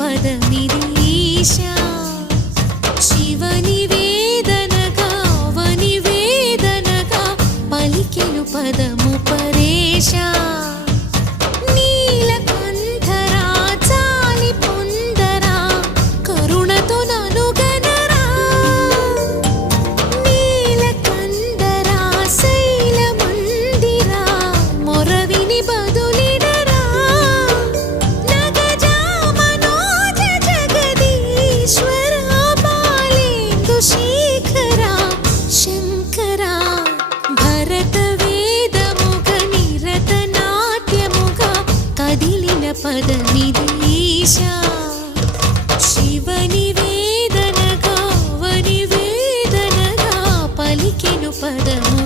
పదమిది ఈశా శివని వేదనగా వని వేదనగా పలికెను పదము పరేశా పదనిదేశా శివని వేదనగా వని వేదనగా పలికిను పదము